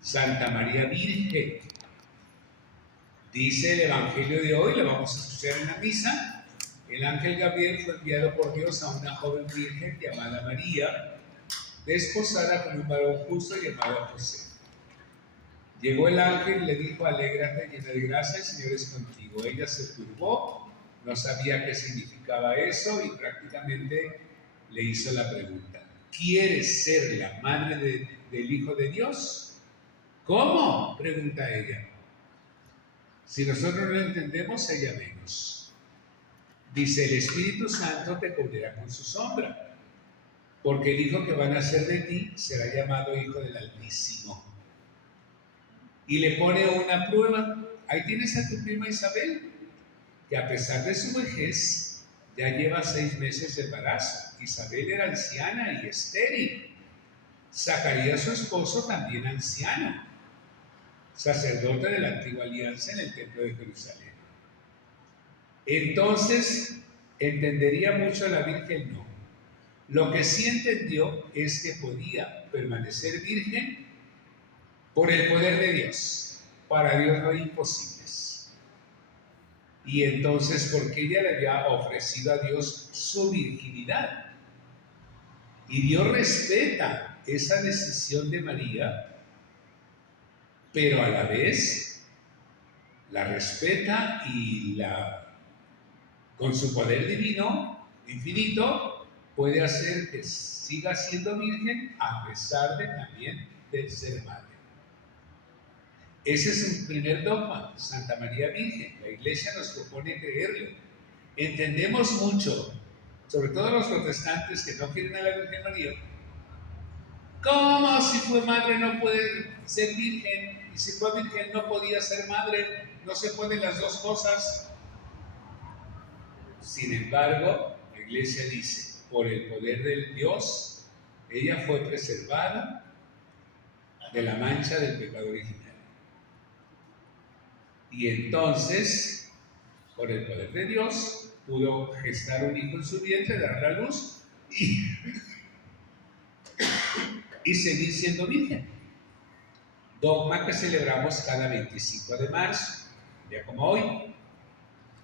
Santa María Virgen. Dice el Evangelio de hoy, lo vamos a escuchar en la misa. El ángel Gabriel fue enviado por Dios a una joven virgen llamada María, desposada con un varón justo llamado José. Llegó el ángel y le dijo: alégrate, llena de gracia, el Señor es contigo. Ella se turbó, no sabía qué significaba eso y prácticamente le hizo la pregunta: ¿quieres ser la madre del Hijo de Dios? ¿Cómo?, pregunta ella. Si nosotros no lo entendemos, ella menos. Dice: el Espíritu Santo te cubrirá con su sombra, porque el hijo que va a nacer de ti será llamado Hijo del Altísimo. Y le pone una prueba. Ahí tienes a tu prima Isabel, que a pesar de su vejez, ya lleva 6 meses de embarazo. Isabel era anciana y estéril. Zacarías, su esposo, también anciano, sacerdote de la antigua alianza en el templo de Jerusalén. Entonces, ¿entendería mucho la Virgen? No. Lo que sí entendió es que podía permanecer virgen por el poder de Dios. Para Dios no hay imposibles. Y entonces, porque ella le había ofrecido a Dios su virginidad. Y Dios respeta esa decisión de María, pero a la vez la respeta y con su poder divino, infinito, puede hacer que siga siendo virgen a pesar de también de ser madre. Ese es un primer dogma, Santa María Virgen. La Iglesia nos propone creerlo. Entendemos mucho, sobre todo los protestantes que no quieren a la Virgen María. ¿Cómo si fue madre no puede ser virgen? Y si fue virgen no podía ser madre. No se pueden las dos cosas. Sin embargo, la Iglesia dice: por el poder del Dios, ella fue preservada de la mancha del pecado original. Y entonces, por el poder de Dios, pudo gestar un hijo en su vientre, dar la luz y seguir siendo virgen. Dogma que celebramos cada 25 de marzo, un día como hoy.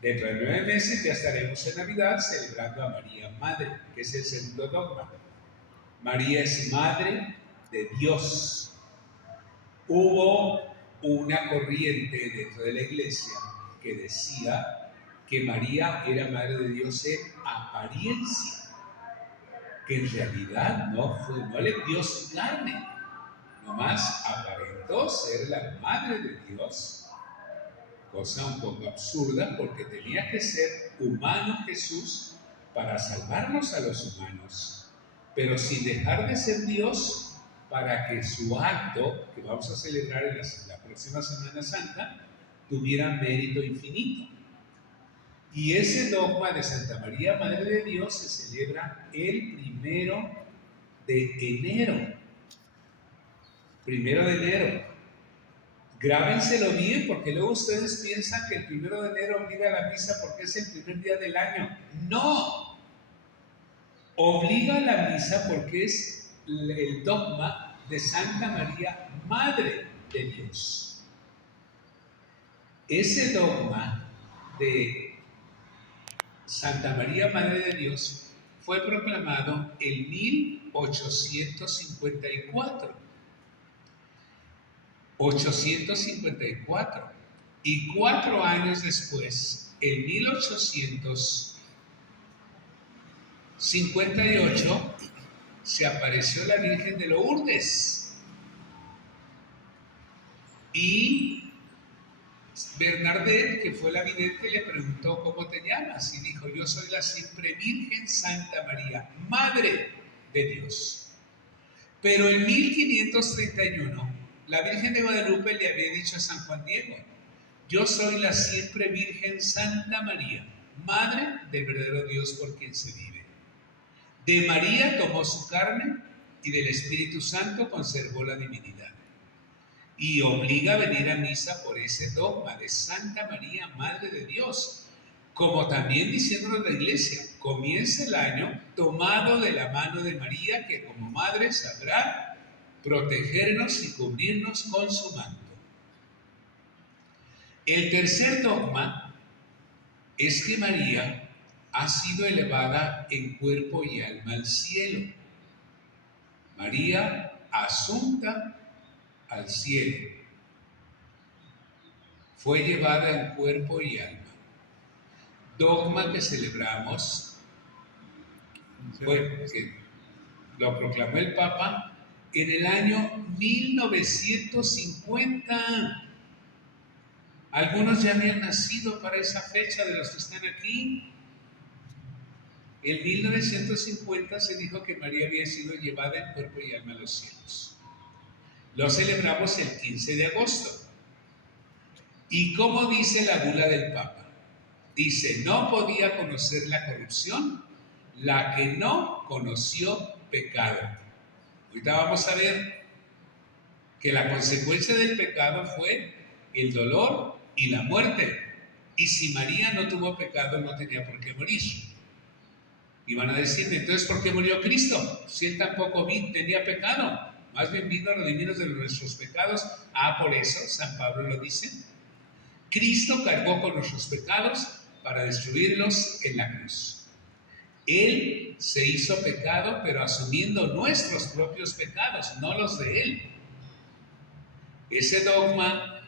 Dentro de 9 meses ya estaremos en Navidad celebrando a María Madre, que es el segundo dogma. María es Madre de Dios. Hubo una corriente dentro de la Iglesia que decía que María era Madre de Dios en apariencia, que en realidad no le dio su carne, nomás aparentó ser la Madre de Dios. Cosa un poco absurda, porque tenía que ser humano Jesús para salvarnos a los humanos, pero sin dejar de ser Dios, para que su acto, que vamos a celebrar en la próxima Semana Santa, tuviera mérito infinito. Y ese dogma de Santa María, Madre de Dios, se celebra el 1 de enero. 1 de enero. Grábenselo bien, porque luego ustedes piensan que el 1 de enero obliga a la misa porque es el primer día del año. ¡No! Obliga a la misa porque es el dogma de Santa María, Madre de Dios. Ese dogma de Santa María, Madre de Dios, fue proclamado en 1854. 854. Y 4 años después, en 1858, se apareció la Virgen de Lourdes. Y Bernadette, que fue la vidente, le preguntó: ¿cómo te llamas? Y dijo: yo soy la siempre Virgen Santa María, Madre de Dios. Pero en 1531, la Virgen de Guadalupe le había dicho a San Juan Diego: yo soy la siempre Virgen Santa María, Madre del verdadero Dios por quien se vive. De María tomó su carne y del Espíritu Santo conservó la divinidad. Y obliga a venir a misa por ese dogma de Santa María, Madre de Dios. Como también diciéndonos la Iglesia: comienza el año tomado de la mano de María, que como madre sabrá protegernos y cubrirnos con su manto. El tercer dogma es que María ha sido elevada en cuerpo y alma al cielo. María asunta al cielo. Fue llevada en cuerpo y alma. Dogma que celebramos, que lo proclamó el Papa en el año 1950. Algunos ya habían nacido para esa fecha de los que están aquí. En 1950 se dijo que María había sido llevada en cuerpo y alma a los cielos. Lo celebramos el 15 de agosto. ¿Y cómo dice la bula del Papa? Dice, no podía conocer la corrupción la que no conoció pecado. Ahorita vamos a ver que la consecuencia del pecado fue el dolor y la muerte. Y si María no tuvo pecado, no tenía por qué morir. Y van a decirme, entonces, ¿por qué murió Cristo? Si Él tampoco tenía pecado. Más bien vino a redimirnos de nuestros pecados. Por eso San Pablo lo dice. Cristo cargó con nuestros pecados para destruirlos en la cruz. Él se hizo pecado, pero asumiendo nuestros propios pecados, no los de Él. Ese dogma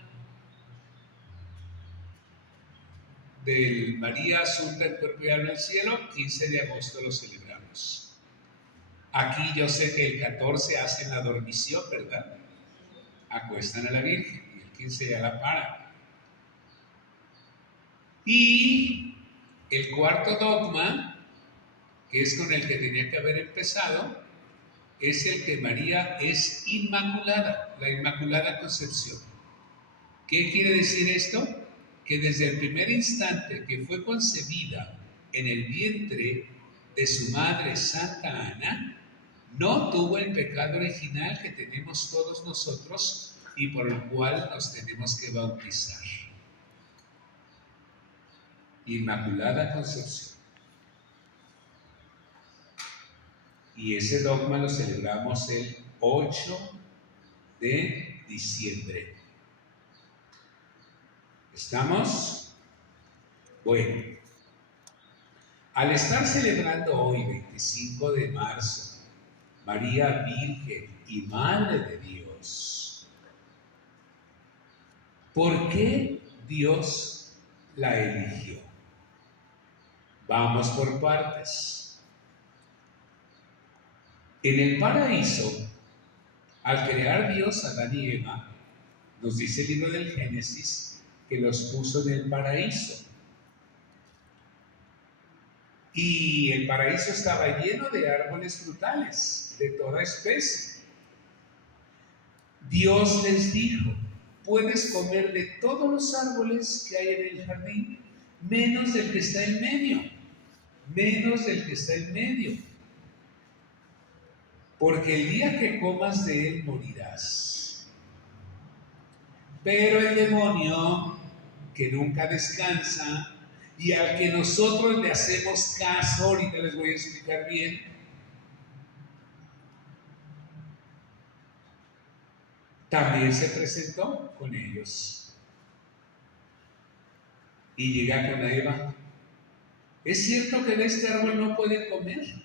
del María Asunta en cuerpo y alma al cielo, 15 de agosto lo celebramos. Aquí yo sé que el 14 hacen la dormición, ¿verdad? Acuestan a la Virgen y el 15 ya la paran. Y el cuarto dogma, que es con el que tenía que haber empezado, es el que María es inmaculada, la Inmaculada Concepción. ¿Qué quiere decir esto? Que desde el primer instante que fue concebida en el vientre de su madre Santa Ana, no tuvo el pecado original que tenemos todos nosotros y por el cual nos tenemos que bautizar. Inmaculada Concepción. Y ese dogma lo celebramos el 8 de diciembre. ¿Estamos? Bueno, al estar celebrando hoy, 25 de marzo, María Virgen y Madre de Dios, ¿por qué Dios la eligió? Vamos por partes. En el paraíso, al crear Dios a Adán y Eva, nos dice el libro del Génesis, que los puso en el paraíso. Y el paraíso estaba lleno de árboles frutales, de toda especie. Dios les dijo, puedes comer de todos los árboles que hay en el jardín, menos del que está en medio. Menos del que está en medio. Porque el día que comas de él morirás. Pero el demonio, que nunca descansa y al que nosotros le hacemos caso, ahorita les voy a explicar bien, también se presentó con ellos. Y llega con Eva. ¿Es cierto que de este árbol no pueden comer?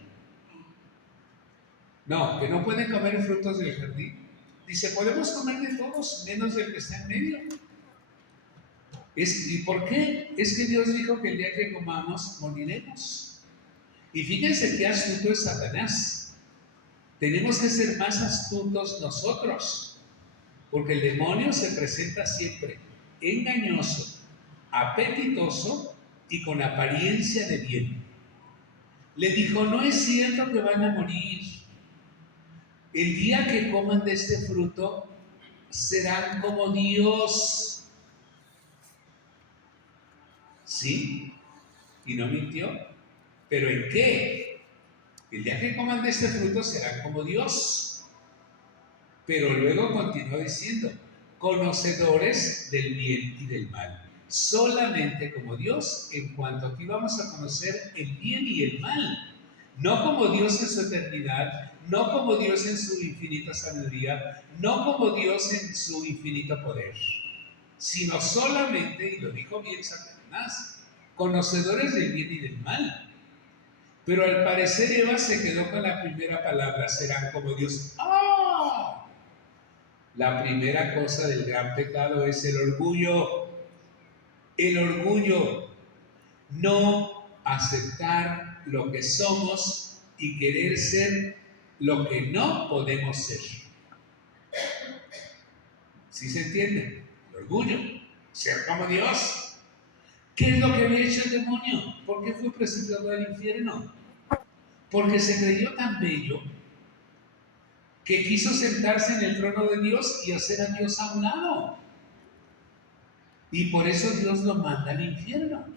No, que no pueden comer frutos del jardín. Dice, podemos comer de todos, menos del que está en medio. ¿Y por qué? Es que Dios dijo que el día que comamos, moriremos. Y fíjense qué astuto es Satanás. Tenemos que ser más astutos nosotros, porque el demonio se presenta siempre engañoso, apetitoso y con apariencia de bien. Le dijo, no es cierto que van a morir. El día que coman de este fruto, serán como Dios. ¿Sí? Y no mintió. ¿Pero en qué? El día que coman de este fruto serán como Dios. Pero luego continuó diciendo, conocedores del bien y del mal. Solamente como Dios, en cuanto aquí vamos a conocer el bien y el mal. No como Dios en su eternidad, no como Dios en su infinita sabiduría, no como Dios en su infinito poder, sino solamente, y lo dijo bien Satanás, conocedores del bien y del mal. Pero al parecer Eva se quedó con la primera palabra, serán como Dios. ¡Ah! La primera cosa del gran pecado es el orgullo. El orgullo, no aceptar lo que somos y querer ser lo que no podemos ser. ¿Sí se entiende? El orgullo, ser como Dios. ¿Qué es lo que había hecho el demonio? ¿Por qué fue precipitado al infierno? Porque se creyó tan bello que quiso sentarse en el trono de Dios y hacer a Dios a un lado. Y por eso Dios lo manda al infierno.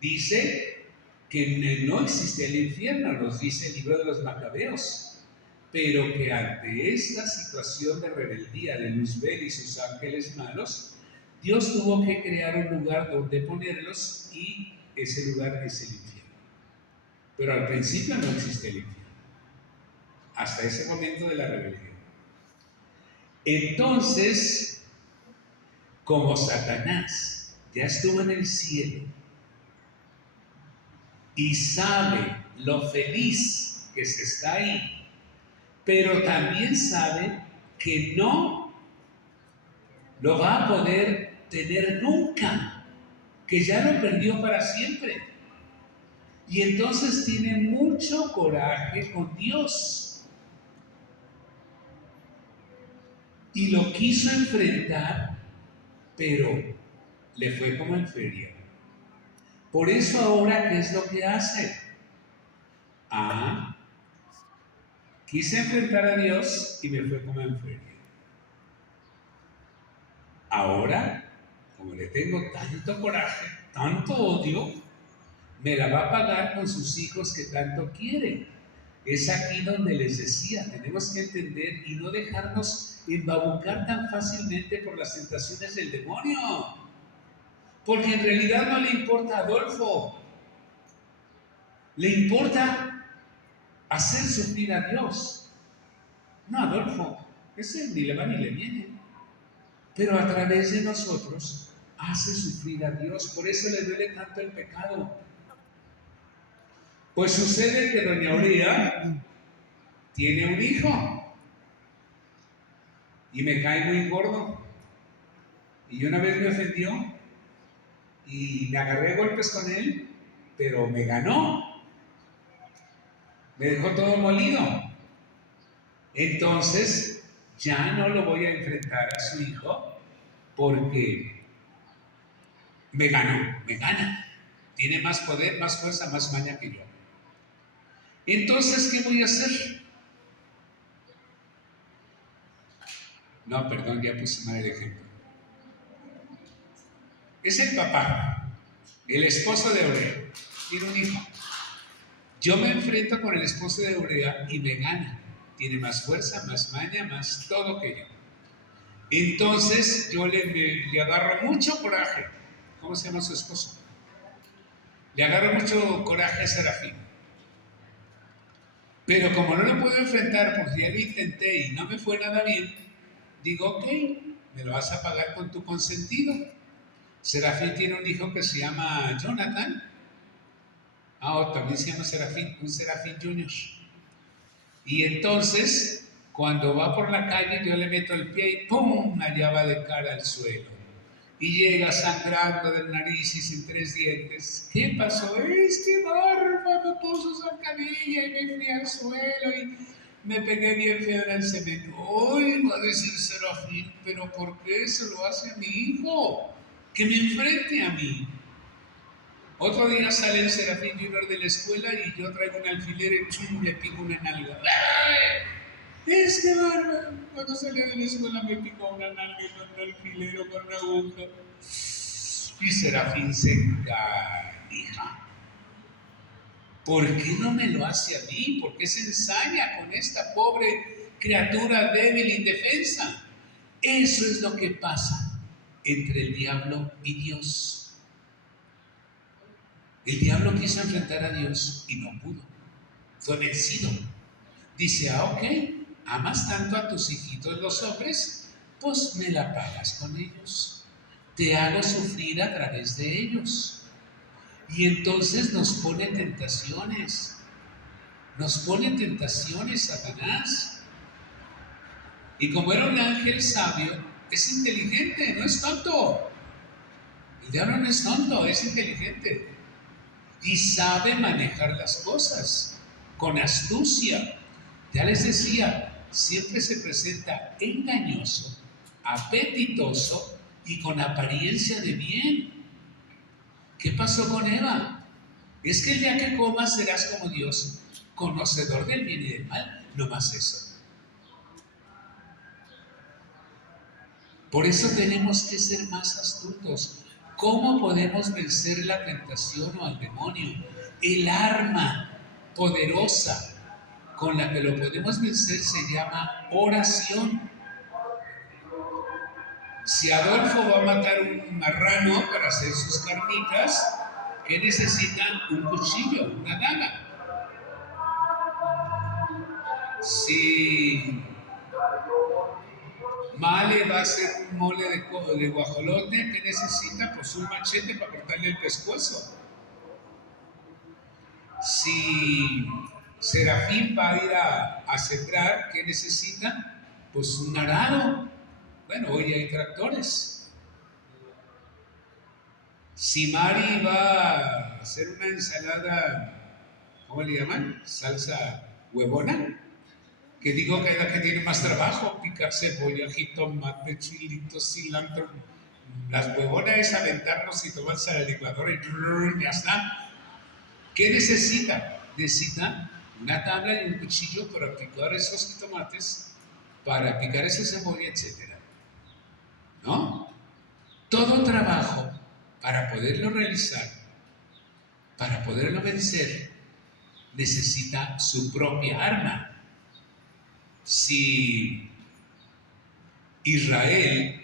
Dice que no existe el infierno, nos dice el libro de los Macabeos, pero que ante esta situación de rebeldía de Luzbel y sus ángeles malos, Dios tuvo que crear un lugar donde ponerlos y ese lugar es el infierno. Pero al principio no existe el infierno, hasta ese momento de la rebelión. Entonces, como Satanás ya estuvo en el cielo y sabe lo feliz que se está ahí, pero también sabe que no lo va a poder tener nunca, que ya lo perdió para siempre. Y entonces tiene mucho coraje con Dios. Y lo quiso enfrentar, pero le fue como en feria. Por eso ahora, ¿qué es lo que hace? Quise enfrentar a Dios y me fue como en feria. Ahora, como le tengo tanto coraje, tanto odio, me la va a pagar con sus hijos que tanto quieren. Es aquí donde les decía, tenemos que entender y no dejarnos embabucar tan fácilmente por las tentaciones del demonio. Porque en realidad no le importa a Adolfo, le importa hacer sufrir a Dios. No, Adolfo, ese ni le va ni le viene. Pero a través de nosotros hace sufrir a Dios, por eso le duele tanto el pecado. Pues sucede que doña Aurea tiene un hijo y me cae muy gordo. Y una vez me ofendió y me agarré golpes con él, pero me ganó. Me dejó todo molido. Entonces, ya no lo voy a enfrentar a su hijo porque me ganó, me gana. Tiene más poder, más fuerza, más maña que yo. Entonces, ¿qué voy a hacer? No, perdón, ya puse mal el ejemplo. Es el papá, el esposo de Aurea, tiene un hijo. Yo me enfrento con el esposo de Aurea y me gana. Tiene más fuerza, más maña, más todo que yo. Entonces yo le agarro mucho coraje. ¿Cómo se llama su esposo? Le agarro mucho coraje a Serafín. Pero como no lo puedo enfrentar porque ya lo intenté y no me fue nada bien, digo, ok, me lo vas a pagar con tu consentido. Serafín tiene un hijo que se llama Jonathan. También se llama Serafín, un Serafín Junior. Y entonces, cuando va por la calle, yo le meto el pie y ¡pum! Allá va de cara al suelo. Y llega sangrando de nariz y sin 3 dientes. ¿Qué pasó? Es que Barba me puso zancadilla y me fui al suelo y me pegué bien feo en el cemento. ¡Ay! Va a decir Serafín, pero ¿por qué se lo hace a mi hijo? Que me enfrente a mí. Otro día sale el Serafín Junior de la escuela y yo traigo un alfiler y chum, le pico una nalga. ¡Ay! Es que Barba, cuando salí de la escuela me picó una nalga con un alfiler o con una aguja. Y Serafín se hija. ¿Por qué no me lo hace a mí? ¿Por qué se ensaña con esta pobre criatura débil e indefensa? Eso es lo que pasa entre el diablo y Dios. El diablo quiso enfrentar a Dios y no pudo. Fue vencido. Dice, ok, amas tanto a tus hijitos los hombres, pues me la pagas con ellos. Te hago sufrir a través de ellos. Y entonces nos pone tentaciones. Nos pone tentaciones Satanás. Y como era un ángel sabio, es inteligente, no es tonto. El diablo no es tonto, es inteligente. Y sabe manejar las cosas con astucia. Ya les decía, siempre se presenta engañoso, apetitoso y con apariencia de bien. ¿Qué pasó con Eva? Es que el día que comas serás como Dios, conocedor del bien y del mal, no más eso. Por eso tenemos que ser más astutos. ¿Cómo podemos vencer la tentación o al demonio? El arma poderosa con la que lo podemos vencer se llama oración. Si Adolfo va a matar un marrano para hacer sus carnitas, ¿qué necesitan? Un cuchillo, una daga. Si Male va a hacer un mole de guajolote, ¿qué necesita? Pues un machete para cortarle el pescuezo. Si Serafín va a ir a sembrar, ¿qué necesita? Pues un arado. Bueno, hoy hay tractores. Si Mari va a hacer una ensalada, ¿cómo le llaman? Salsa huevona. Que digo que es la que tiene más trabajo, picar cebolla, jitomate, chilitos, cilantro. Las huevonas es aventarnos y tomarse a la licuadora y ya está. ¿Qué necesita? Necesita una tabla y un cuchillo para picar esos jitomates, para picar esa cebolla, etc. ¿No? Todo trabajo para poderlo realizar, para poderlo vencer, necesita su propia arma. Si Israel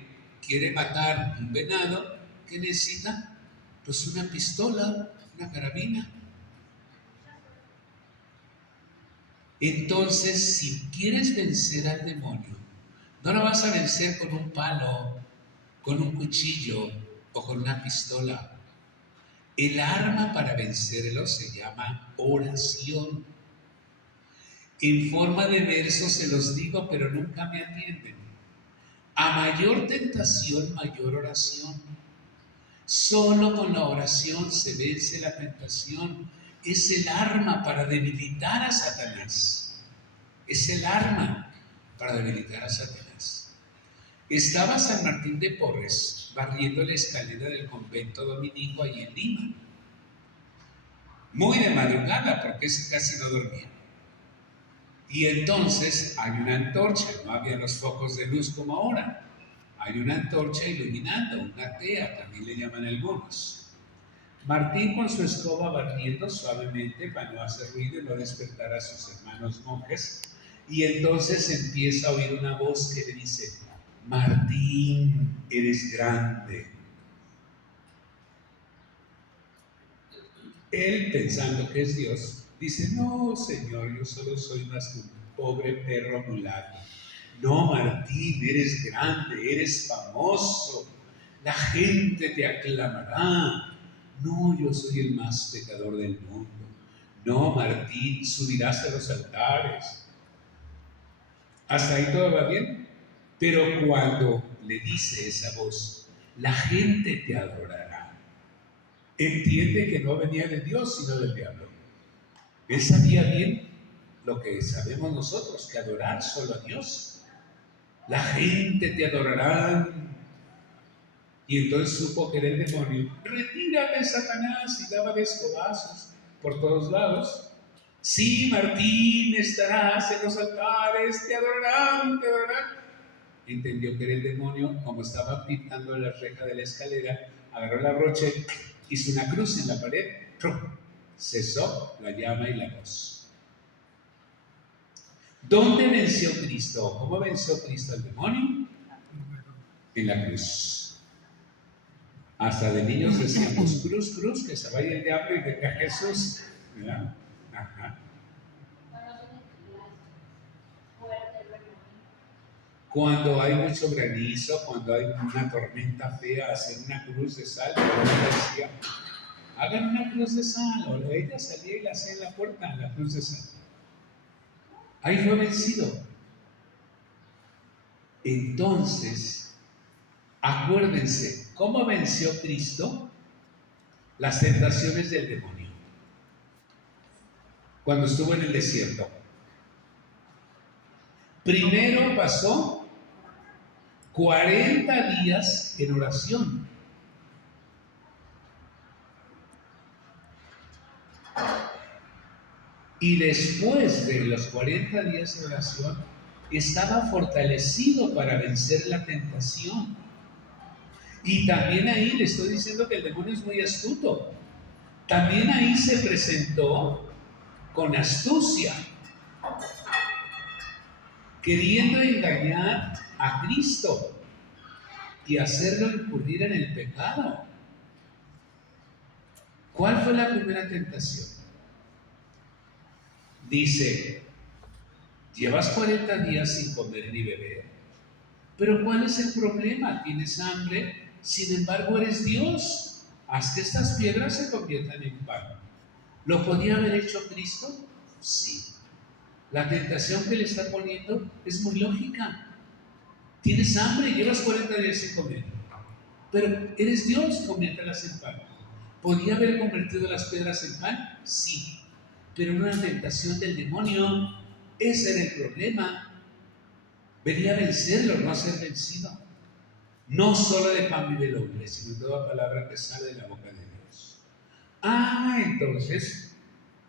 quiere matar un venado, ¿qué necesita? Pues una pistola, una carabina. Entonces, si quieres vencer al demonio, no lo vas a vencer con un palo, con un cuchillo o con una pistola. El arma para vencerlo se llama oración. En forma de verso se los digo, pero nunca me atienden. A mayor tentación, mayor oración. Solo con la oración se vence la tentación. Es el arma para debilitar a Satanás. Es el arma para debilitar a Satanás. Estaba San Martín de Porres barriendo la escalera del convento dominico allí en Lima. Muy de madrugada, porque ese casi no dormía. Y entonces hay una antorcha, no había los focos de luz como ahora. Hay una antorcha iluminando, una tea, también le llaman algunos. Martín con su escoba barriendo suavemente para no hacer ruido y no despertar a sus hermanos monjes. Y entonces empieza a oír una voz que le dice: Martín, eres grande. Él, pensando que es Dios, dice: no, Señor, yo solo soy más que un pobre perro mulato. No, Martín, eres grande, eres famoso, la gente te aclamará. No, yo soy el más pecador del mundo. No, Martín, subirás a los altares. Hasta ahí todo va bien. Pero cuando le dice esa voz, la gente te adorará, entiende que no venía de Dios, sino del diablo. Él sabía bien lo que sabemos nosotros, que adorar solo a Dios. La gente te adorará. Y entonces supo que era el demonio. Retírate, Satanás, y daba de escobazos por todos lados. Sí, Martín, estarás en los altares, te adorarán, te adorarán. Entendió que era el demonio. Como estaba pintando la reja de la escalera, agarró la brocha, hizo una cruz en la pared, cesó la llama y la voz. ¿Dónde venció Cristo? ¿Cómo venció Cristo al demonio? En la cruz. Hasta de niños decíamos: cruz, cruz, que se vaya el diablo y venga Jesús. ¿Verdad? Ajá. Cuando hay mucho granizo, cuando hay una tormenta fea, hacer una cruz de sal. Pero ella decía, hagan una cruz de sal. O ella salía y la hacía en la puerta, la cruz de sal. Ahí fue vencido. Entonces, acuérdense, ¿cómo venció Cristo las tentaciones del demonio? Cuando estuvo en el desierto. Primero pasó 40 días en oración. Y después de los 40 días de oración, estaba fortalecido para vencer la tentación. Y también ahí le estoy diciendo que el demonio es muy astuto. También ahí se presentó con astucia, queriendo engañar a Cristo y hacerlo incurrir en el pecado. ¿Cuál fue la primera tentación? Dice, llevas 40 días sin comer ni beber. Pero ¿cuál es el problema? Tienes hambre, sin embargo eres Dios. Haz que estas piedras se conviertan en pan. ¿Lo podía haber hecho Cristo? Sí. La tentación que le está poniendo es muy lógica. Tienes hambre, llevas 40 días sin comer. Pero eres Dios, conviértelas en pan. ¿Podía haber convertido las piedras en pan? Sí. Pero una tentación del demonio, ese era el problema. Venía a vencerlo, no a ser vencido. No solo de pan vive el hombre, sino de toda palabra que sale de la boca de Dios. Entonces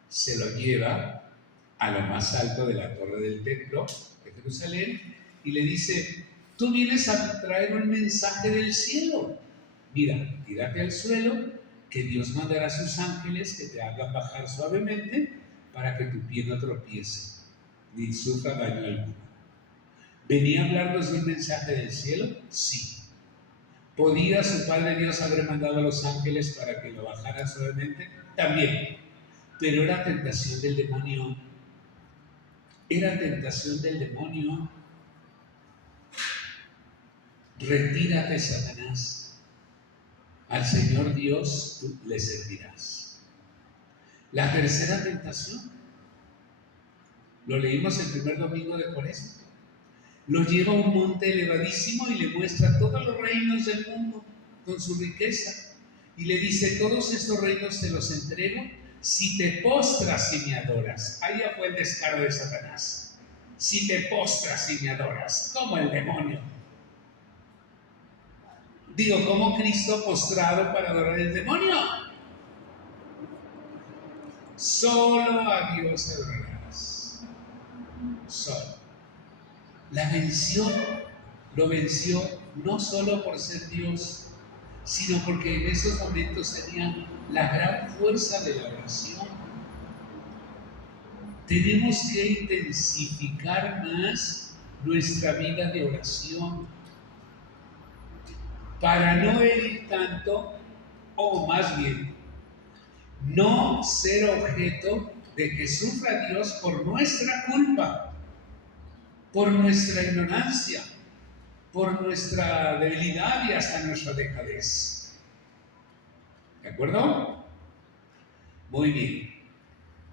se lo lleva a lo más alto de la torre del templo de Jerusalén y le dice, tú vienes a traer un mensaje del cielo. Mira, tírate al suelo, que Dios mandará a sus ángeles que te hagan bajar suavemente para que tu pie no tropiece, ni sufra daño alguno. ¿Venía a hablarnos de un mensaje del cielo? Sí. ¿Podía su Padre Dios haber mandado a los ángeles para que lo bajaran suavemente? También. Pero era tentación del demonio. Era tentación del demonio. Retírate, Satanás. Al Señor Dios tú le servirás. La tercera tentación, lo leímos el primer domingo de Cuaresma. Lo lleva a un monte elevadísimo y le muestra todos los reinos del mundo con su riqueza. Y le dice, todos estos reinos te los entrego si te postras y me adoras. Ahí fue el descaro de Satanás. Si te postras y me adoras, como el demonio. Digo, ¿cómo Cristo postrado para adorar al demonio? Solo a Dios adorarás. Solo. La venció, lo venció no solo por ser Dios, sino porque en esos momentos tenía la gran fuerza de la oración. Tenemos que intensificar más nuestra vida de oración para no herir tanto, o más bien, no ser objeto de que sufra Dios por nuestra culpa, por nuestra ignorancia, por nuestra debilidad y hasta nuestra dejadez. ¿De acuerdo? Muy bien.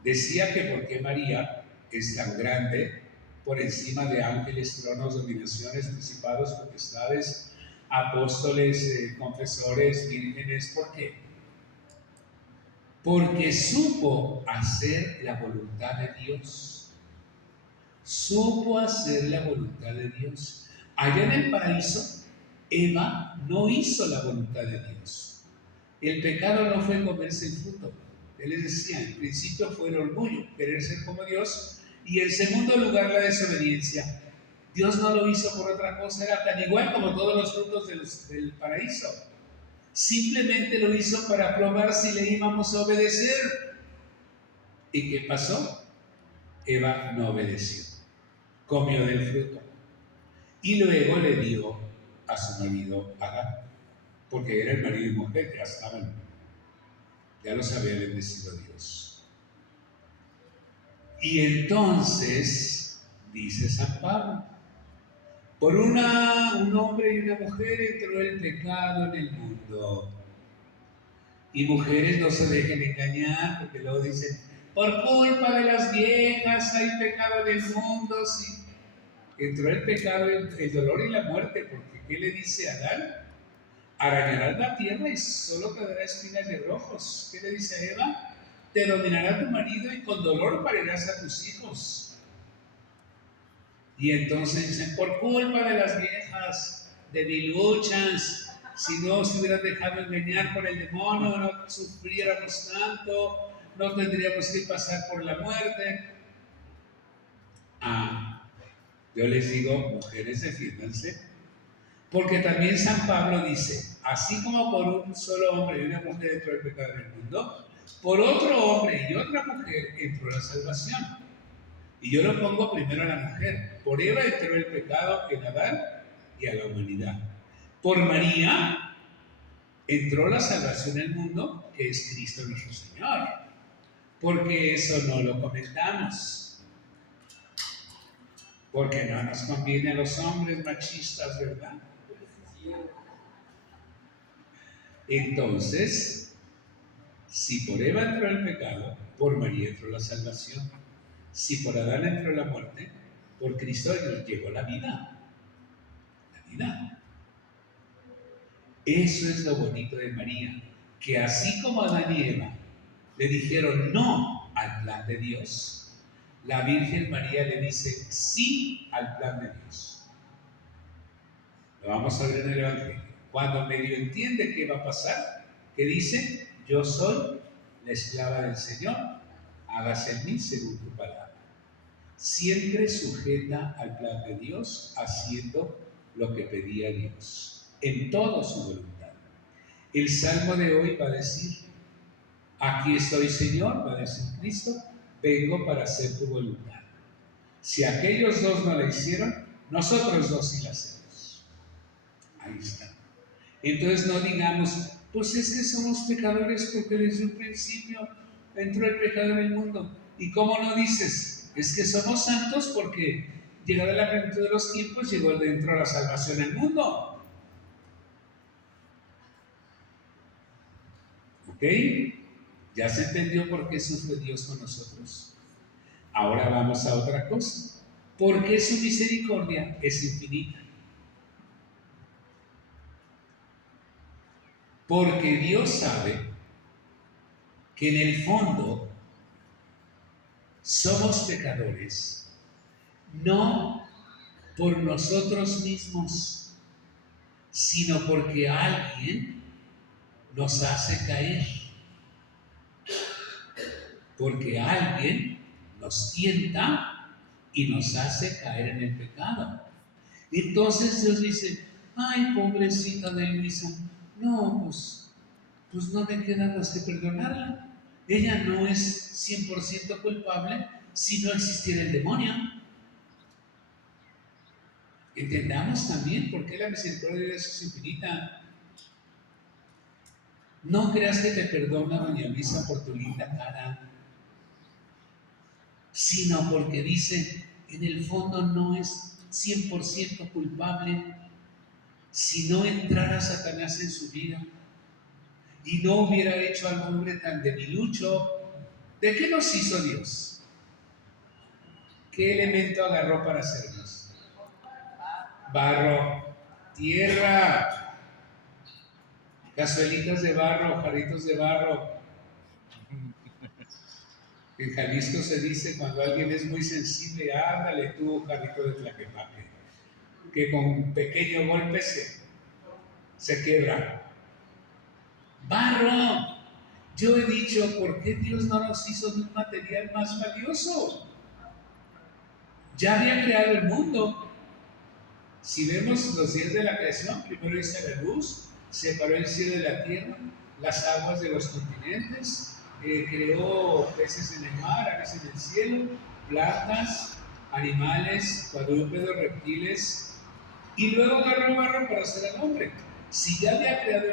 Decía que porque María es tan grande por encima de ángeles, tronos, dominaciones, principados, potestades, apóstoles, confesores, vírgenes. ¿Por qué? Porque supo hacer la voluntad de Dios. Supo hacer la voluntad de Dios. Allá en el paraíso, Eva no hizo la voluntad de Dios. El pecado no fue comerse el fruto. Él les decía, en principio fue el orgullo, querer ser como Dios, y en segundo lugar la desobediencia. Dios no lo hizo por otra cosa, era tan igual como todos los frutos del paraíso. Simplemente lo hizo para probar si le íbamos a obedecer. ¿Y qué pasó? Eva no obedeció, comió del fruto y luego le dio a su marido Adán, porque era el marido y mujer, ya estaban, ya los había bendecido Dios. Y entonces, dice San Pablo, Por un hombre y una mujer entró el pecado en el mundo. Y mujeres, no se dejen engañar, porque luego dicen, por culpa de las viejas hay pecado en el mundo. Sí. Entró el pecado, el dolor y la muerte, porque ¿qué le dice a Adán? Arañarás la tierra y solo te dará espinas y rojos. ¿Qué le dice a Eva? Te dominará tu marido y con dolor parirás a tus hijos. Y entonces dicen, por culpa de las viejas, debiluchas, si no se hubieran dejado engañar por el demonio, no sufriéramos tanto, no tendríamos que pasar por la muerte. Yo les digo, mujeres, defiéndanse, porque también San Pablo dice, así como por un solo hombre y una mujer entró el pecado en el mundo, por otro hombre y otra mujer entró la salvación. Y yo lo pongo primero a la mujer. Por Eva entró el pecado en Adán y a la humanidad. Por María entró la salvación en el mundo, que es Cristo nuestro Señor. Porque eso no lo comentamos. Porque no nos conviene a los hombres machistas, ¿verdad? Entonces, si por Eva entró el pecado, por María entró la salvación. Si por Adán entró la muerte, por Cristo nos llegó la vida. La vida. Eso es lo bonito de María, que así como Adán y Eva le dijeron no al plan de Dios, la Virgen María le dice sí al plan de Dios. Lo vamos a ver en el Evangelio. Cuando medio entiende qué va a pasar, que dice, yo soy la esclava del Señor, hágase en mí según tu palabra. Siempre sujeta al plan de Dios, haciendo lo que pedía Dios, en toda su voluntad. El Salmo de hoy va a decir, aquí estoy, Señor, va a decir Cristo, vengo para hacer tu voluntad. Si aquellos dos no la hicieron, nosotros dos sí la hacemos. Ahí está. Entonces no digamos, pues es que somos pecadores porque desde un principio entró el pecado en el mundo. ¿Y cómo no dices? Es que somos santos porque llegada la plenitud de los tiempos llegó dentro la salvación al mundo. ¿Ok? ¿Ya se entendió por qué sufre Dios con nosotros? Ahora vamos a otra cosa. ¿Por qué su misericordia es infinita? Porque Dios sabe que en el fondo somos pecadores, no por nosotros mismos, sino porque alguien nos hace caer, porque alguien nos tienta y nos hace caer en el pecado. Entonces Dios dice, ay, pobrecita de Luisa, no, pues no me queda más que perdonarla. Ella no es 100% culpable si no existiera el demonio. Entendamos también por qué la misericordia de Dios es infinita. No creas que te perdona doña Luisa por tu linda cara, sino porque dice, en el fondo no es 100% culpable si no entrara Satanás en su vida y no hubiera hecho al hombre tan debilucho. ¿De qué nos hizo Dios? ¿Qué elemento agarró para hacernos? Barro, tierra, cazuelitas de barro, jarritos de barro. En Jalisco se dice cuando alguien es muy sensible, ándale tú, jarrito de tlaquepaque, que con un pequeño golpe se quebra. Barro. Yo he dicho, ¿por qué Dios no nos hizo de un material más valioso? Ya había creado el mundo. Si vemos los días de la creación, primero hizo la luz, separó el cielo de la tierra, las aguas de los continentes, creó peces en el mar, aves en el cielo, plantas, animales, cuadrúpedos, reptiles, y luego agarró barro para hacer al hombre. Si ya había creado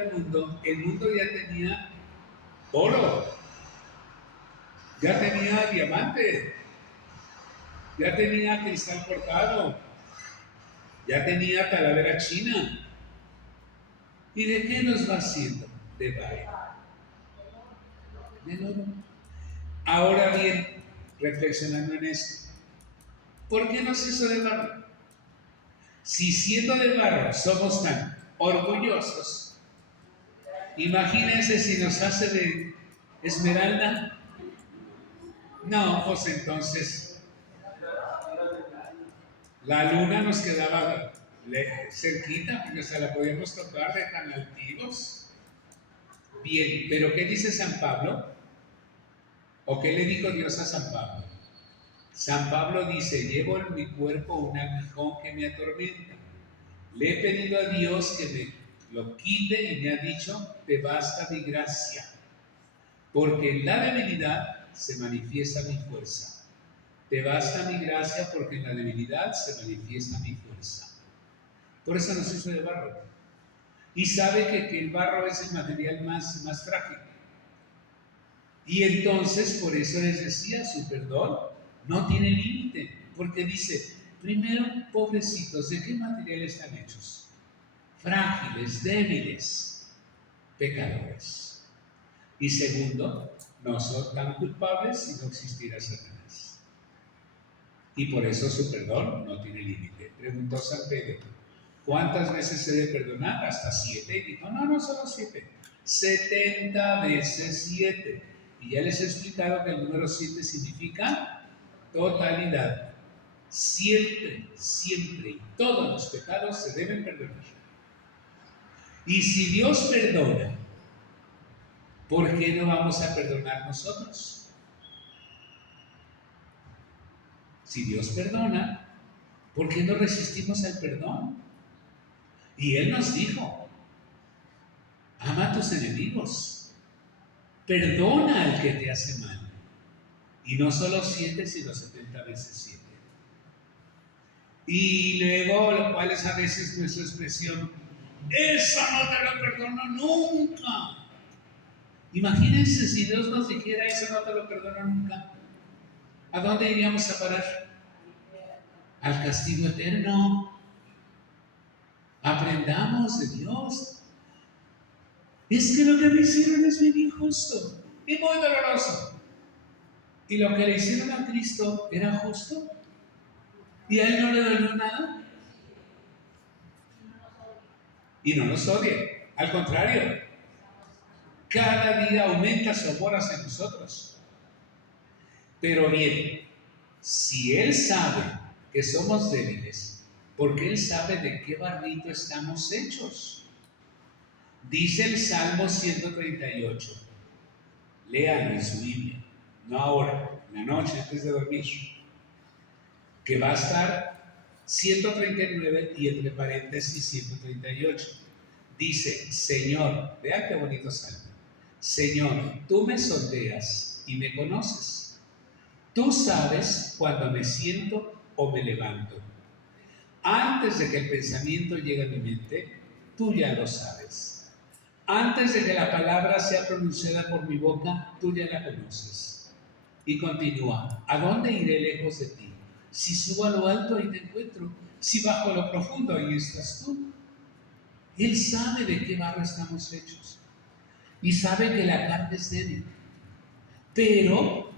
el mundo ya tenía oro, ya tenía diamante, ya tenía cristal cortado, Ya tenía Talavera china. ¿Y de qué nos va haciendo? De barro. De lodo. Ahora bien, reflexionando en esto, ¿por qué nos hizo de barro? Si siendo de barro somos tan orgullosos, imagínense si nos hace de esmeralda. No, pues entonces la luna nos quedaba cerquita porque se la podíamos tocar de tan altivos. Bien, pero ¿qué dice San Pablo? ¿O qué le dijo Dios a San Pablo? San Pablo dice, llevo en mi cuerpo un aguijón que me atormenta. Le he pedido a Dios que me lo quite y me ha dicho, te basta mi gracia, porque en la debilidad se manifiesta mi fuerza. Te basta mi gracia porque en la debilidad se manifiesta mi fuerza. Por eso nos hizo de barro. Y sabe que el barro es el material más frágil. Y entonces, por eso les decía, su perdón no tiene límite, porque dice, primero, pobrecitos, ¿de qué material están hechos? Frágiles, débiles, pecadores. Y segundo, no son tan culpables si no existiera Satanás. Y por eso su perdón no tiene límite. Preguntó San Pedro, ¿cuántas veces se debe perdonar? Hasta 7. Y dijo, no solo 7, 70 veces 7. Y ya les he explicado que el número 7 significa totalidad. Siempre, siempre, y todos los pecados se deben perdonar. Y si Dios perdona, ¿por qué no vamos a perdonar nosotros? Si Dios perdona, ¿por qué no resistimos al perdón? Y Él nos dijo, ama a tus enemigos, perdona al que te hace mal. Y no solo 7, sino 70 veces 7. Y luego, ¿cuál es a veces nuestra expresión? Eso no te lo perdono nunca. Imagínense si Dios nos dijera eso no te lo perdono nunca. ¿A dónde iríamos a parar? Al castigo eterno. Aprendamos de Dios. Es que lo que me hicieron es bien injusto y muy doloroso. Y lo que le hicieron a Cristo era justo. ¿Y a Él no le dolió nada? Y no nos odie. Al contrario, cada día aumenta su amor hacia nosotros. Pero bien, si Él sabe que somos débiles, porque Él sabe de qué barrito estamos hechos. Dice el Salmo 138, léalo en su Biblia, no ahora, en la noche antes de dormir, que va a estar 139 y entre paréntesis 138. Dice, Señor, vea qué bonito salmo. Señor, tú me sondeas y me conoces. Tú sabes cuando me siento o me levanto. Antes de que el pensamiento llegue a mi mente, tú ya lo sabes. Antes de que la palabra sea pronunciada por mi boca, tú ya la conoces. Y continúa, ¿a dónde iré lejos de ti? Si subo a lo alto, ahí te encuentro. Si bajo a lo profundo, ahí estás tú. Él sabe de qué barro estamos hechos. Y sabe que la carne es débil. Pero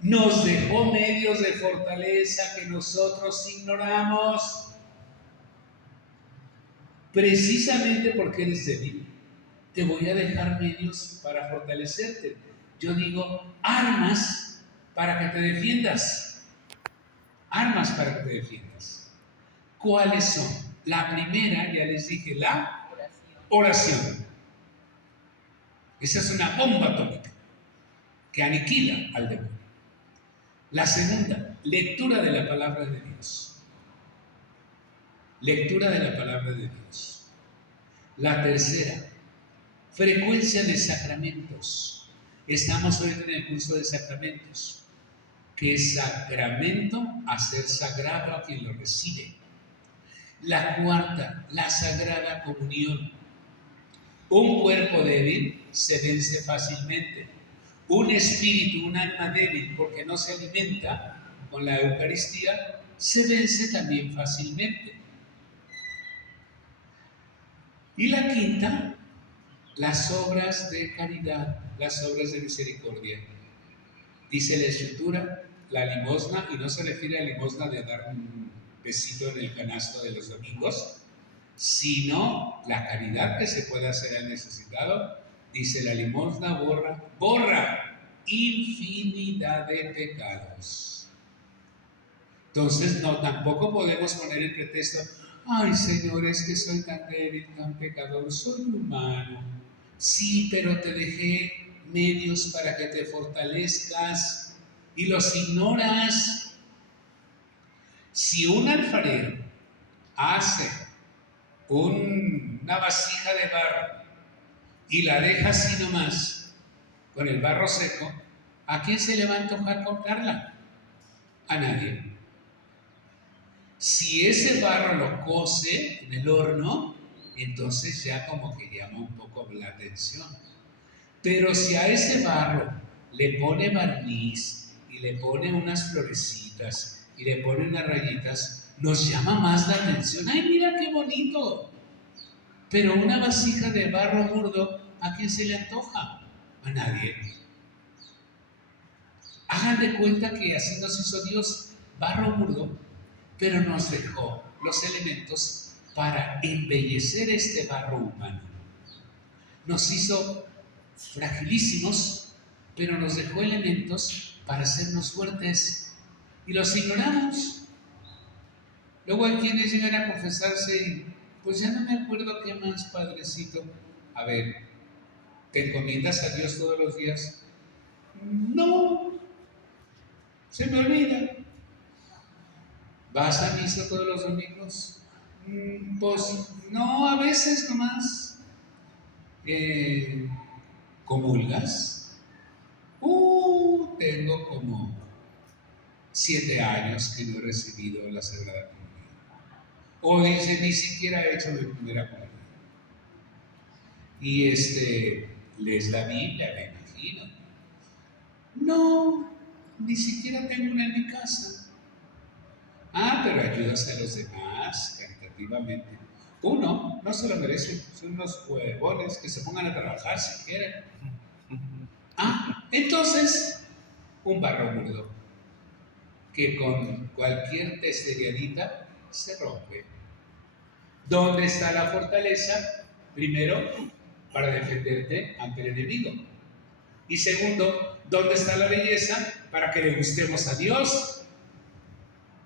nos dejó medios de fortaleza que nosotros ignoramos. Precisamente porque eres débil, te voy a dejar medios para fortalecerte. Yo digo, armas para que te defiendas. Armas para que te defiendas. ¿Cuáles son? La primera, ya les dije, la oración. Esa es una bomba atómica que aniquila al demonio. La segunda, lectura de la palabra de Dios. Lectura de la palabra de Dios. La tercera, frecuencia de sacramentos. Estamos hoy en el curso de sacramentos. ¿Qué es sacramento? Hacer sagrado a quien lo recibe. La cuarta, la sagrada comunión. Un cuerpo débil se vence fácilmente. Un espíritu, un alma débil, porque no se alimenta con la Eucaristía, se vence también fácilmente. Y la quinta, las obras de caridad, las obras de misericordia. Dice la Escritura, la limosna, y no se refiere a limosna de dar un besito en el canasto de los domingos, sino la caridad que se puede hacer al necesitado. Dice, la limosna borra infinidad de pecados. Entonces, no, tampoco podemos poner el pretexto, ay, Señor, es que soy tan débil, tan pecador, soy humano. Sí, pero te dejé medios para que te fortalezcas y los ignoras. Si un alfarero hace una vasija de barro y la deja así nomás, con el barro seco, ¿a quién se le va a antojar comprarla? A nadie. Si ese barro lo cose en el horno, entonces ya como que llama un poco la atención. Pero si a ese barro le pone barniz y le pone unas florecitas y le pone unas rayitas, nos llama más la atención. ¡Ay, mira qué bonito! Pero una vasija de barro burdo, ¿a quién se le antoja? A nadie. Hagan de cuenta que así nos hizo Dios, barro burdo, pero nos dejó los elementos para embellecer este barro humano. Nos hizo fragilísimos, pero nos dejó elementos para hacernos fuertes y los ignoramos. Luego hay quienes llegan a confesarse y pues ya no me acuerdo qué más, padrecito. A ver, ¿te encomiendas a Dios todos los días? No, se me olvida. ¿Vas a misa todos los domingos? Pues no, a veces nomás. ¿Comulgas? Tengo como 7 años que no he recibido la Sagrada Comunión. O dice, ni siquiera he hecho mi primera comunión. Y lees la Biblia, me imagino. No, ni siquiera tengo una en mi casa. Pero ayudas a los demás caritativamente. Uno no se lo merece, son unos huevones que se pongan a trabajar si quieren. Entonces, un barro burdo que con cualquier testerianita se rompe. ¿Dónde está la fortaleza? Primero, para defenderte ante el enemigo. Y segundo, ¿dónde está la belleza? Para que le gustemos a Dios.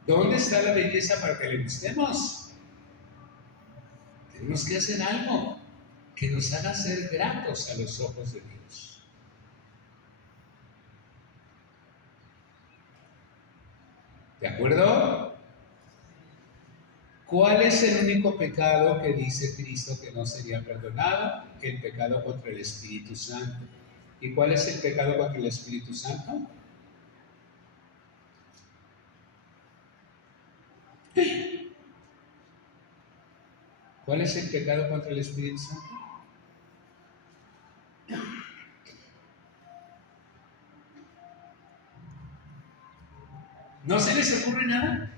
¿Dónde está la belleza para que le gustemos? Tenemos que hacer algo que nos haga ser gratos a los ojos de Dios. ¿De acuerdo? ¿Cuál es el único pecado que dice Cristo que no sería perdonado? El pecado contra el Espíritu Santo. ¿Y cuál es el pecado contra el Espíritu Santo? ¿Cuál es el pecado contra el Espíritu Santo? ¿No se les ocurre nada?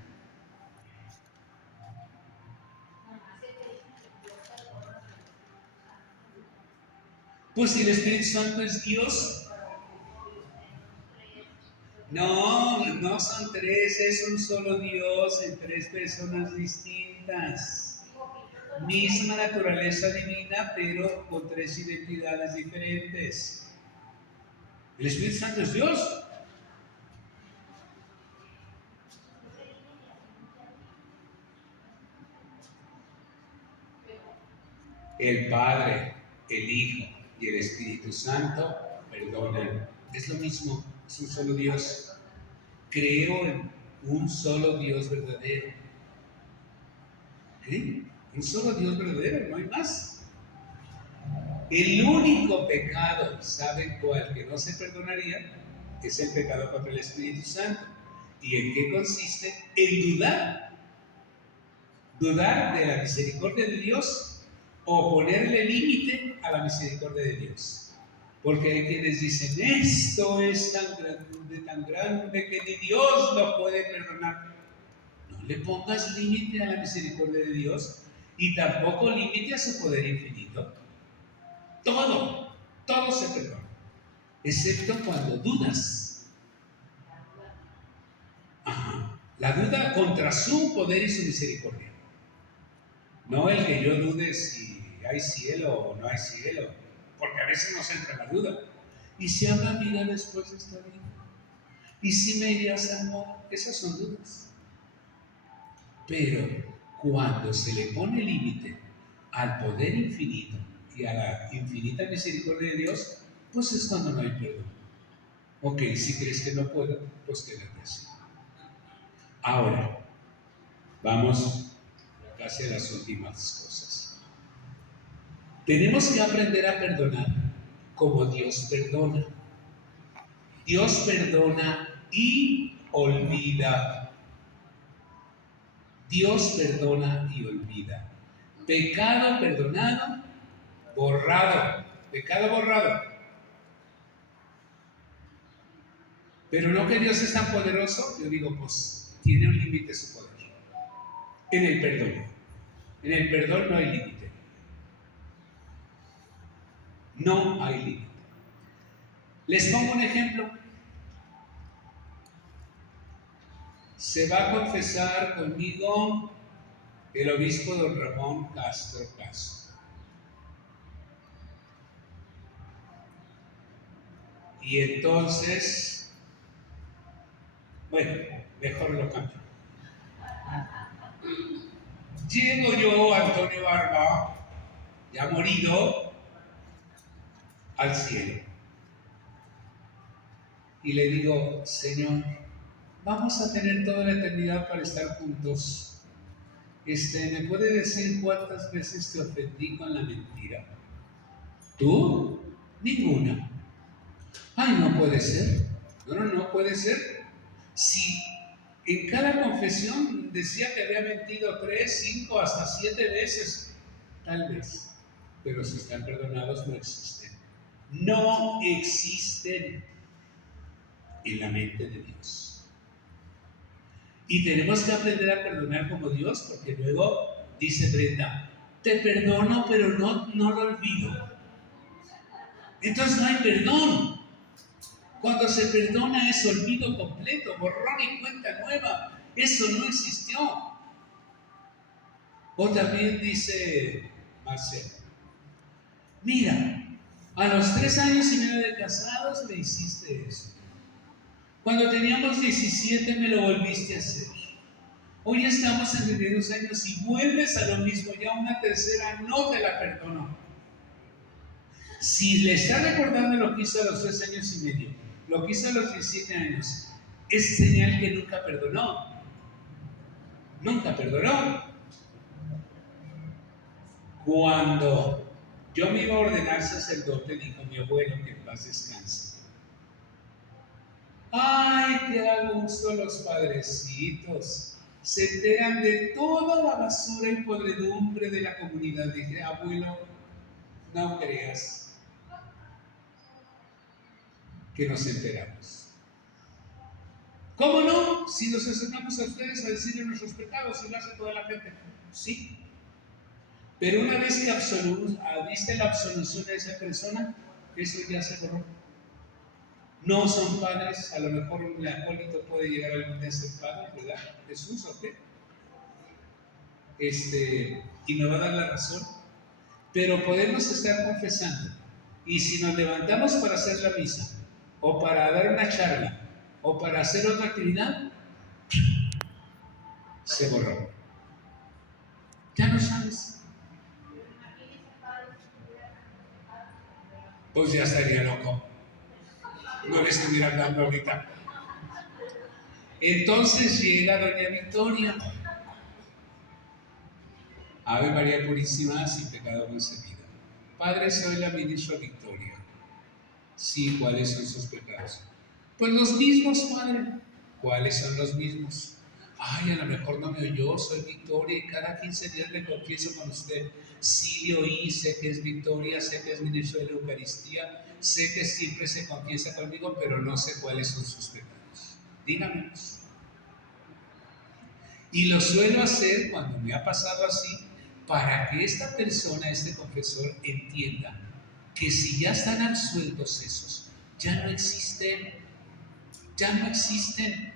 Pues si el Espíritu Santo es Dios. No son 3, es un solo Dios en 3 personas distintas. Misma naturaleza divina, pero con 3 identidades diferentes. El Espíritu Santo es Dios. El Padre, el Hijo y el Espíritu Santo perdonan. Es lo mismo, es un solo Dios. Creo en un solo Dios verdadero. Un solo Dios verdadero, no hay más. El único pecado, ¿saben cuál? Que no se perdonaría, es el pecado contra el Espíritu Santo. ¿Y en qué consiste? En dudar. Dudar de la misericordia de Dios o ponerle límite a la misericordia de Dios. Porque hay quienes dicen, esto es tan grande que ni Dios lo puede perdonar. No le pongas límite a la misericordia de Dios y tampoco límite a su poder infinito. Todo se perdona, excepto cuando dudas. Ajá. La duda contra su poder y su misericordia. No el que yo dude si hay cielo o no hay cielo, porque a veces nos entra la duda. ¿Y si habrá vida después de esta vida? ¿Y si me iré a salvar? Esas son dudas. Pero cuando se le pone límite al poder infinito y a la infinita misericordia de Dios, pues es cuando no hay perdón. Ok, si crees que no puedo, pues quédate así. Ahora, vamos casi a las últimas cosas. Tenemos que aprender a perdonar como Dios perdona. Dios perdona y olvida. Dios perdona y olvida. Pecado perdonado, borrado. Pecado borrado. Pero no que Dios es tan poderoso, yo digo, pues tiene un límite su poder. En el perdón. En el perdón no hay límite. No hay límite. Les pongo un ejemplo. Se va a confesar conmigo el obispo don Ramón Castro Castro. Y entonces, bueno, mejor lo cambio. Llego yo, Antonio Barba, ya morido, al cielo. Y le digo, Señor, vamos a tener toda la eternidad para estar juntos. ¿Me puede decir cuántas veces te ofendí con la mentira? ¿Tú? Ninguna. Ay, no puede ser. No puede ser. Si en cada confesión decía que había mentido 3, 5, hasta 7 veces, tal vez. Pero si están perdonados, no existen. No existen en la mente de Dios. Y tenemos que aprender a perdonar como Dios, porque luego dice Brenda, te perdono, pero no lo olvido. Entonces no hay perdón. Cuando se perdona es olvido completo, borrón y cuenta nueva. Eso no existió. O también dice Marcelo, mira, a los 3 años y medio de casados me hiciste eso. Cuando teníamos 17 me lo volviste a hacer. Hoy estamos en 22 años y vuelves a lo mismo, ya una tercera no te la perdono. Si le está recordando lo que hizo a los 3 años y medio, lo que hizo a los 17 años, es señal que nunca perdonó. Nunca perdonó. Cuando yo me iba a ordenar sacerdote, dijo mi abuelo, que en paz descanse. ¡Ay, qué a gusto los padrecitos! Se enteran de toda la basura y podredumbre de la comunidad. Dije, abuelo, no creas que nos enteramos. ¿Cómo no? Si nos acercamos a ustedes a decirle nuestros pecados y lo hace toda la gente. Sí. Pero una vez que diste la absolución a esa persona, eso ya se borró. No son padres, a lo mejor un acólito puede llegar algún día a ser padre, ¿verdad? Jesús, ¿ok? Y me va a dar la razón. Pero podemos estar confesando. Y si nos levantamos para hacer la misa, o para dar una charla, o para hacer otra actividad, se borró. Ya no sabes. Pues ya estaría loco. No le estuviera dando ahorita. Entonces llega doña Victoria. Ave María Purísima, sin pecado concebida. Padre, soy la ministra Victoria. Sí, ¿cuáles son sus pecados? Pues los mismos, Padre. ¿Cuáles son los mismos? Ay, a lo mejor no me oyó, soy Victoria y cada 15 días me confieso con usted. Sí le oí, sé que es Victoria, sé que es ministro de la Eucaristía, sé que siempre se confiesa conmigo, pero no sé cuáles son sus pecados. Dígamelos. Y lo suelo hacer cuando me ha pasado así, para que esta persona, este confesor, entienda que si ya están absueltos esos, ya no existen, ya no existen.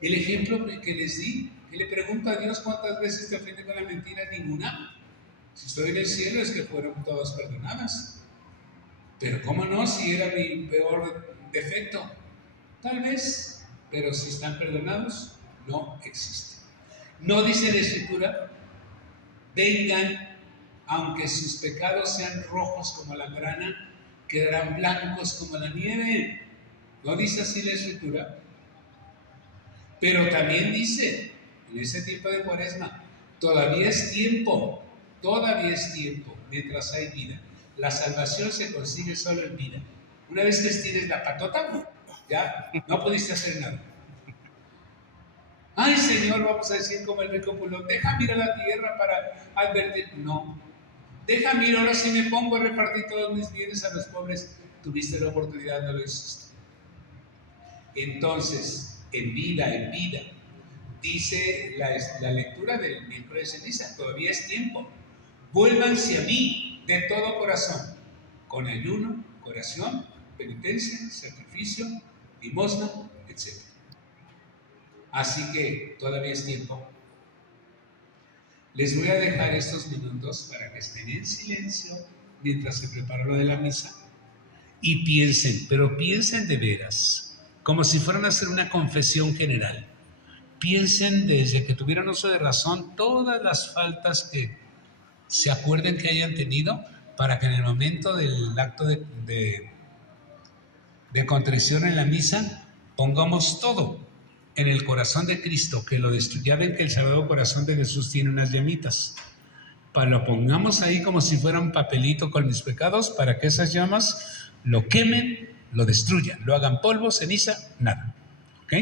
El ejemplo que les di, que le pregunto a Dios cuántas veces te ofende con la mentira, ninguna. Si estoy en el cielo es que fueron todas perdonadas. Pero ¿cómo no? Si era mi peor defecto, tal vez, pero si están perdonados, no existen. No dice la Escritura, vengan, aunque sus pecados sean rojos como la grana, quedarán blancos como la nieve. No dice así la Escritura. Pero también dice, en ese tiempo de Cuaresma, todavía es tiempo, mientras hay vida. La salvación se consigue solo en vida. Una vez que estires la patota, ya no pudiste hacer nada. Ay, Señor, vamos a decir como el rico pulón, déjame ir a la tierra para advertir. No, déjame ir, ahora si me pongo a repartir todos mis bienes a los pobres. Tuviste la oportunidad, no lo hiciste. Entonces, en vida, dice la lectura del miércoles de ceniza, todavía es tiempo. Vuélvanse a mí de todo corazón, con ayuno, oración, penitencia, sacrificio, limosna, etc. Así que todavía es tiempo. Les voy a dejar estos minutos para que estén en silencio mientras se prepara lo de la misa y piensen, pero piensen de veras, como si fueran a hacer una confesión general. Piensen desde que tuvieron uso de razón todas las faltas que se acuerden que hayan tenido, para que en el momento del acto de contrición en la misa pongamos todo en el corazón de Cristo, que lo destruye. Ya ven que el Sagrado Corazón de Jesús tiene unas llamitas. Lo pongamos ahí como si fuera un papelito con mis pecados, para que esas llamas lo quemen, lo destruyan, lo hagan polvo, ceniza, nada. ¿Ok?